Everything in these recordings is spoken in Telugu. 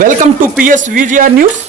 Welcome to PS VGR news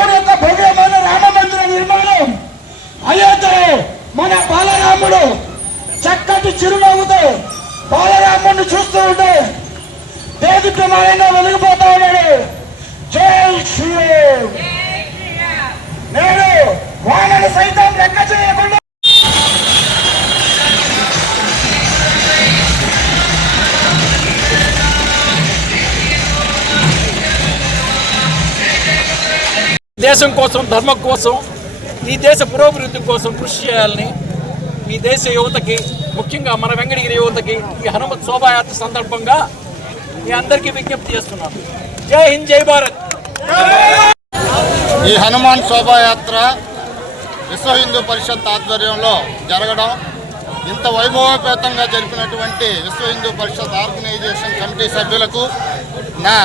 రాముడు యొక్క భవ్యమైన రామ మందిర నిర్మాణం. అయోధ్యలో మన బాలరాముడు చక్కటి చిరునవ్వుతో బాలరాముడిని చూస్తూ ఉంటే దేదీప్యమానంగా వెలిగిపోతా ఉన్నాడు. జై శ్రీరామ్. దేశం కోసం ధర్మం కోసం ఈ దేశ పురోభివృద్ధి కోసం కృషి చేయాలని ఈ దేశ యువతకి ముఖ్యంగా మన వెంకటగిరి యువతకి ఈ హనుమత్ శోభాయాత్ర సందర్భంగా మీ అందరికీ విజ్ఞప్తి చేస్తున్నాను. జై హింద్ జై భారత్! ఈ హనుమాన్ శోభాయాత్ర విశ్వ హిందూ పరిషత్ ఆధ్వర్యంలో జరగడం ఇంత వైభవపేతంగా జరిపినటువంటి విశ్వ హిందూ పరిషత్ ఆర్గనైజేషన్ కమిటీ సభ్యులకు నా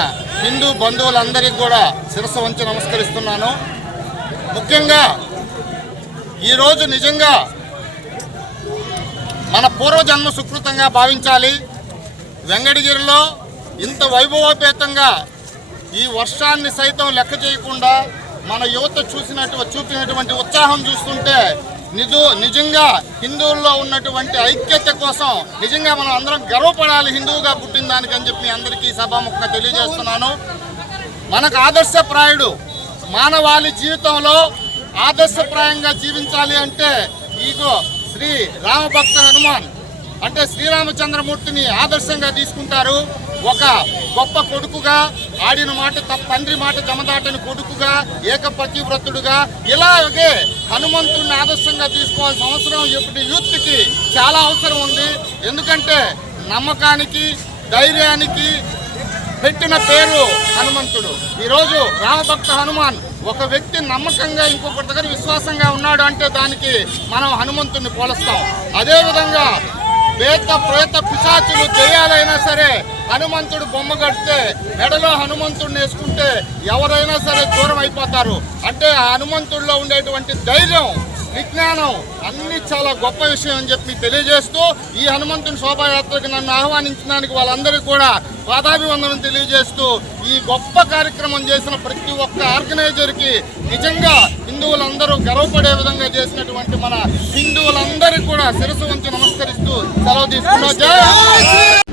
హిందూ బంధువులందరికీ కూడా శిరస్సు వంచి నమస్కరిస్తున్నాను. ముఖ్యంగా ఈరోజు నిజంగా మన పూర్వజన్మ సుకృతంగా భావించాలి. వెంగడగిరిలో ఇంత వైభవోపేతంగా ఈ వర్షాన్ని సైతం లెక్క చేయకుండా మన యువత చూసినట్టు చూపినటువంటి ఉత్సాహం చూస్తుంటే నిజు నిజంగా హిందువుల్లో ఉన్నటువంటి ఐక్యత కోసం నిజంగా మనం అందరం గర్వపడాలి హిందువుగా పుట్టిన దానికని చెప్పి మీ అందరికీ సభాముఖంగా తెలియజేస్తున్నాను. మనకు ఆదర్శప్రాయుడు మానవాళి జీవితంలో ఆదర్శప్రాయంగా జీవించాలి అంటే ఈగో శ్రీ రామభక్త హనుమాన్ అంటే శ్రీరామచంద్రమూర్తిని ఆదర్శంగా తీసుకుంటారు. ఒక గొప్ప కొడుకుగా ఆడిన మాట తండ్రి మాట జమదాటని కొడుకుగా ఏకపతివ్రతుడుగా ఇలాగే హనుమంతుడిని ఆదర్శంగా తీసుకోవాల్సిన అవసరం ఇప్పుడు యూత్కి చాలా అవసరం ఉంది. ఎందుకంటే నమ్మకానికి ధైర్యానికి పెట్టిన పేరు హనుమంతుడు. ఈరోజు రామభక్త హనుమాన్ ఒక వ్యక్తి నమ్మకంగా ఇంకొకరి దగ్గర విశ్వాసంగా ఉన్నాడు అంటే దానికి మనం హనుమంతుడిని పోలుస్తాం. అదేవిధంగా పేత ప్రేత పిశాచులు చేయాలైనా సరే హనుమంతుడు బొమ్మ కడితే మెడలో హనుమంతుడిని వేసుకుంటే ఎవరైనా సరే దూరం అయిపోతారు. అంటే ఆ హనుమంతుడిలో ఉండేటువంటి ధైర్యం విజ్ఞానం అన్ని చాలా గొప్ప విషయం అని చెప్పి తెలియజేస్తూ ఈ హనుమంతుని శోభాయాత్రకు నన్ను ఆహ్వానించడానికి వాళ్ళందరికీ కూడా పాదాభివందనం తెలియజేస్తూ ఈ గొప్ప కార్యక్రమం చేసిన ప్రతి ఒక్క ఆర్గనైజర్కి నిజంగా హిందువులందరూ గర్వపడే విధంగా చేసినటువంటి మన హిందువులందరికీ కూడా శిరసు వంచి నమస్కరిస్తూ సెలవు తీసుకున్నా